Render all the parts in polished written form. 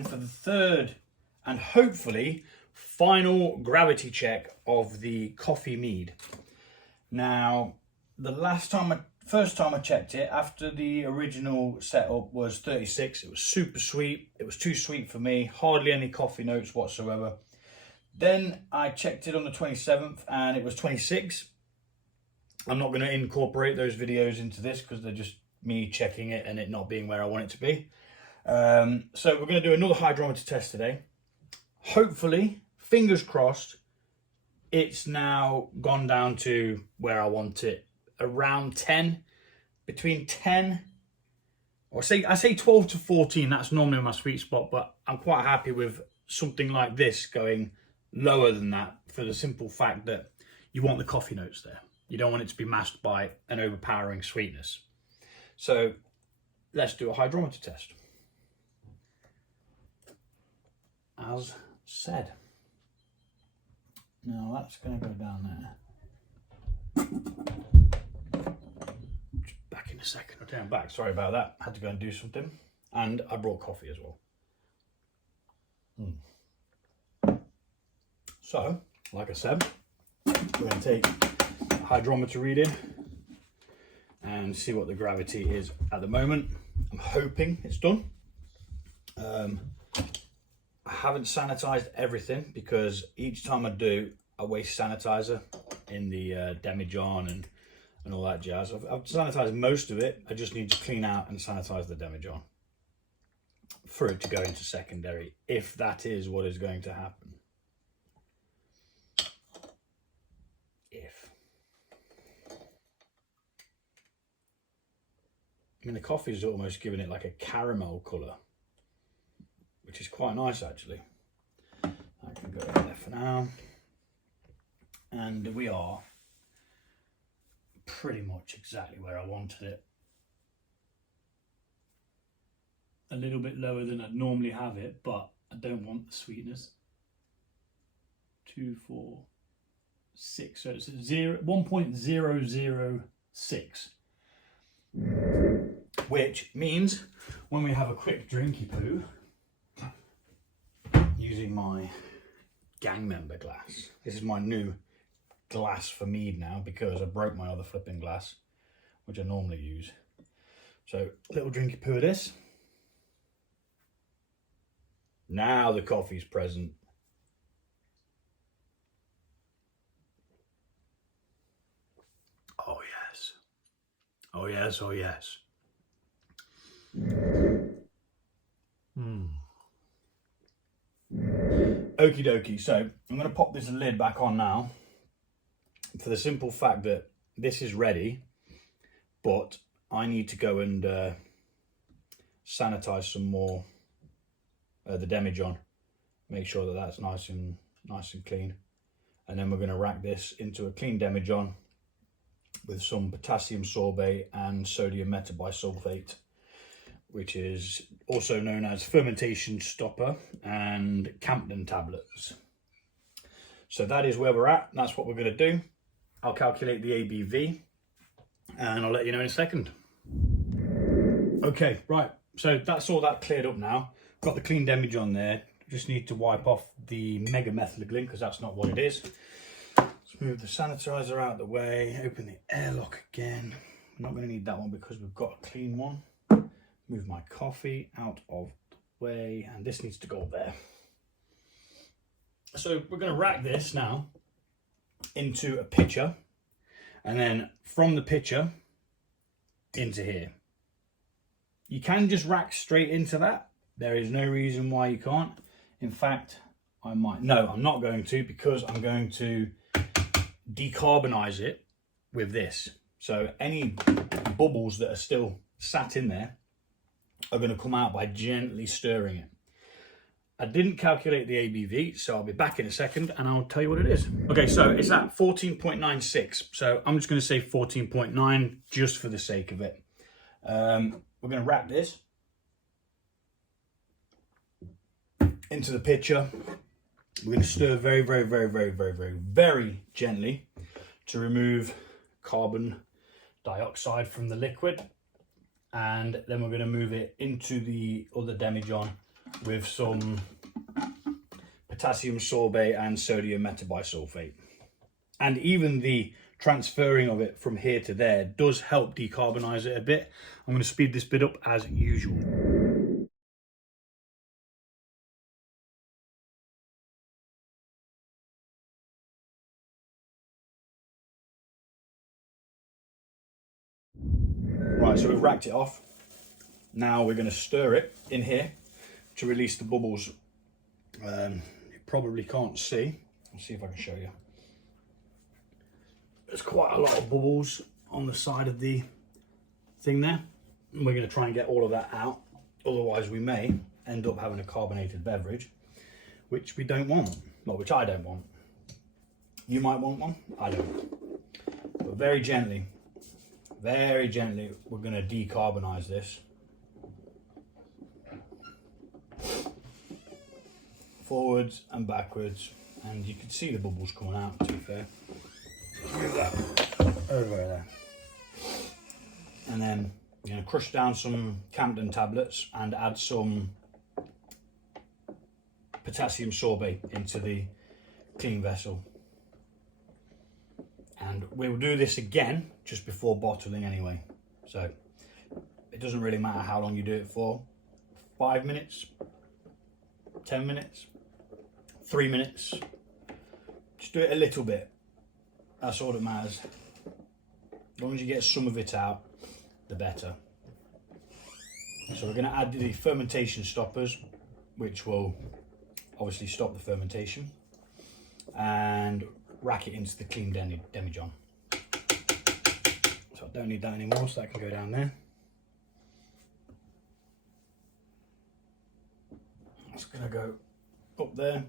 again for the third and hopefully final gravity check of the coffee mead. Now, the first time I checked it, after the original setup was 36, it was super sweet. It was too sweet for me, hardly any coffee notes whatsoever. Then I checked it on the 27th and it was 26. I'm not going to incorporate those videos into this because they're just me checking it and it not being where I want it to be. So we're going to do another hydrometer test today. Hopefully, fingers crossed, it's now gone down to where I want it, around 10, between 10, or I say 12 to 14, that's normally my sweet spot, but I'm quite happy with something like this going lower than that for the simple fact that you want the coffee notes there. You don't want it to be masked by an overpowering sweetness. So let's do a hydrometer test. As said. Now that's going to go down there. Back in a second. I'll turn back. Sorry about that. I had to go and do something. And I brought coffee as well. So, like I said, we're going to take a hydrometer reading and see what the gravity is at the moment. I'm hoping it's done. I haven't sanitized everything because each time I do, I waste sanitizer in the demijohn and all that jazz. I've sanitized most of it. I just need to clean out and sanitize the demijohn for it to go into secondary, if that is what is going to happen. I mean, the coffee is almost giving it like a caramel colour, which is quite nice actually. I can go over there for now. And we are pretty much exactly where I wanted it. A little bit lower than I'd normally have it, but I don't want the sweetness. 2, 4, 6, so it's 1.006. Which means when we have a quick drinky poo, using my gang member glass. This is my new glass for Mead now because I broke my other flipping glass, which I normally use. So little drinky poo of this. Now the coffee's present. Oh yes. Oh yes, oh yes. Okie dokie, so I'm going to pop this lid back on now for the simple fact that this is ready, but I need to go and sanitize some more the demijohn, make sure that that's nice and clean, and then we're going to rack this into a clean demijohn with some potassium sorbate and sodium metabisulfate, which is also known as fermentation stopper and Campden tablets. So that is where we're at. That's what we're going to do. I'll calculate the ABV and I'll let you know in a second. Okay, right. So that's all that cleared up now. Got the clean demijohn there. Just need to wipe off the megamethylglyn because that's not what it is. Let's move the sanitizer out of the way. Open the airlock again. We're not going to need that one because we've got a clean one. Move my coffee out of the way, and this needs to go there. So we're going to rack this now into a pitcher, and then from the pitcher into here. You can just rack straight into that. There is no reason why you can't. In fact, I might. No, I'm not going to, because I'm going to decarbonize it with this. So any bubbles that are still sat in there are going to come out by gently stirring it. I didn't calculate the ABV, so I'll be back in a second and I'll tell you what it is. Okay, so it's at 14.96. So I'm just going to say 14.9 just for the sake of it. We're going to wrap this into the pitcher. We're going to stir very, very, very, very, very, very, very gently to remove carbon dioxide from the liquid. And then we're going to move it into the other demijohn with some potassium sorbate and sodium metabisulfate. And even the transferring of it from here to there does help decarbonize it a bit. I'm going to speed this bit up as usual. Right, so we've racked it off. Now we're going to stir it in here to release the bubbles. You probably can't see. Let's see if I can show you. There's quite a lot of bubbles on the side of the thing there. And we're going to try and get all of that out. Otherwise we may end up having a carbonated beverage, which we don't want. Well, which I don't want. You might want one, I don't. But very gently, we're going to decarbonize this. Forwards and backwards, and you can see the bubbles coming out, to be fair. Move that over there. And then you're going to crush down some Campden tablets and add some potassium sorbate into the clean vessel. And we'll do this again just before bottling anyway. So it doesn't really matter how long you do it for. 5 minutes, 10 minutes, 3 minutes. Just do it a little bit. That's all that matters. As long as you get some of it out, the better. So we're going to add the fermentation stoppers, which will obviously stop the fermentation, and rack it into the clean demijohn. So I don't need that anymore, so that can go down there. It's going to go up there.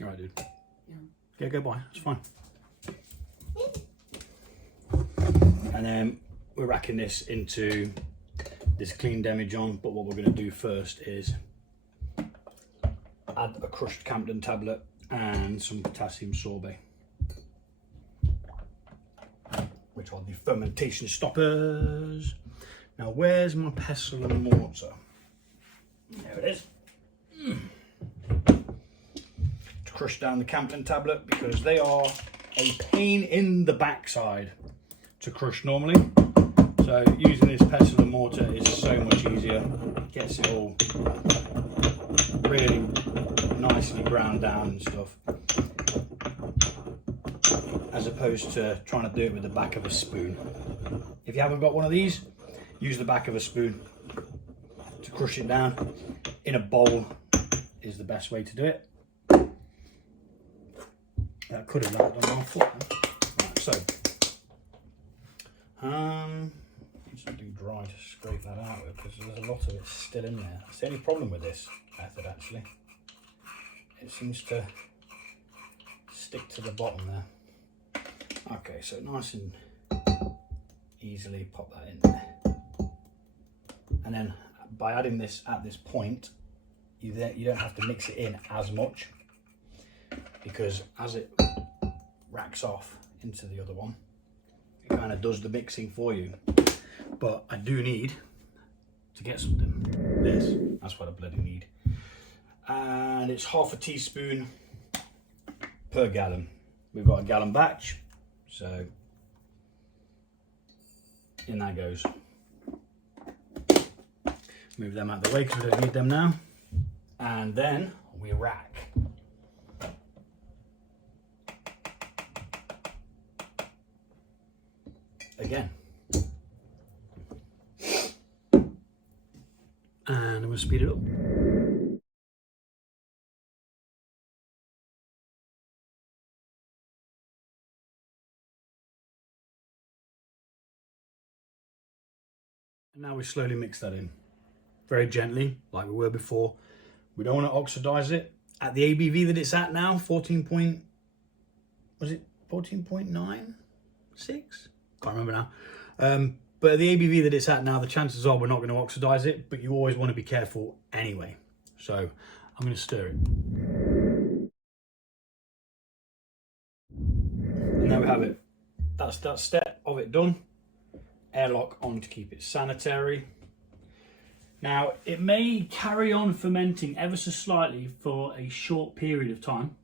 All right, dude. Yeah, go by. It's fine. And then we're racking this into this clean demijohn, but what we're going to do first is add a crushed Campden tablet and some potassium sorbate, which are the fermentation stoppers. Now, where's my pestle and mortar? There it is. To crush down the Campden tablet, because they are a pain in the backside to crush normally. So using this pestle and mortar is so much easier. Gets it all really nicely ground down and stuff, as opposed to trying to do it with the back of a spoon. If you haven't got one of these, use the back of a spoon to crush it down. In a bowl is the best way to do it. That could have landed on my foot. Right, so something dry to scrape that out with, because there's a lot of it still in there. That's the only problem with this method, actually. It seems to stick to the bottom there. Okay, so nice and easily pop that in there. And then by adding this at this point, you don't have to mix it in as much, because as it racks off into the other one, it kind of does the mixing for you. But I do need to get something. That's what I bloody need. And it's half a teaspoon per gallon. We've got a gallon batch, so in that goes. Move them out of the way because we don't need them now. And then we rack. Again. And we'll speed it up. And now we slowly mix that in. Very gently, like we were before. We don't want to oxidize it. At the ABV that it's at now, 14.96? Can't remember now. But at the ABV that it's at now, the chances are we're not going to oxidize it, but you always want to be careful anyway. So I'm going to stir it. And there we have it. That's that step of it done. Airlock on to keep it sanitary. Now, it may carry on fermenting ever so slightly for a short period of time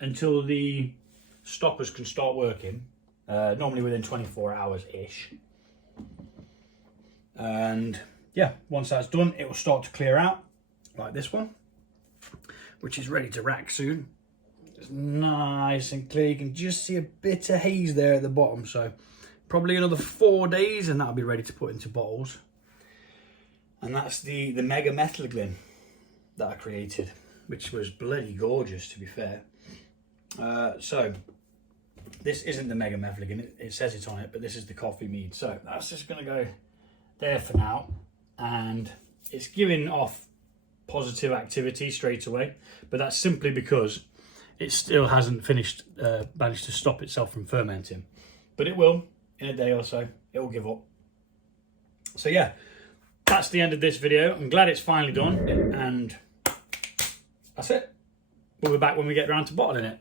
until the stoppers can start working, normally within 24 hours-ish. And yeah, once that's done, it will start to clear out, like this one, which is ready to rack soon. It's nice and clear. You can just see a bit of haze there at the bottom, so probably another 4 days and that'll be ready to put into bottles. And that's the mega methylglyn that I created, which was bloody gorgeous, to be fair. So this isn't the mega methylglyn, it says it on it, but this is the coffee mead. So that's just going to go there for now, and it's giving off positive activity straight away, but that's simply because it still hasn't managed to stop itself from fermenting. But it will, in a day or so, it will give up. So yeah, that's the end of this video. I'm glad it's finally done, and that's it. We'll be back when we get around to bottling it.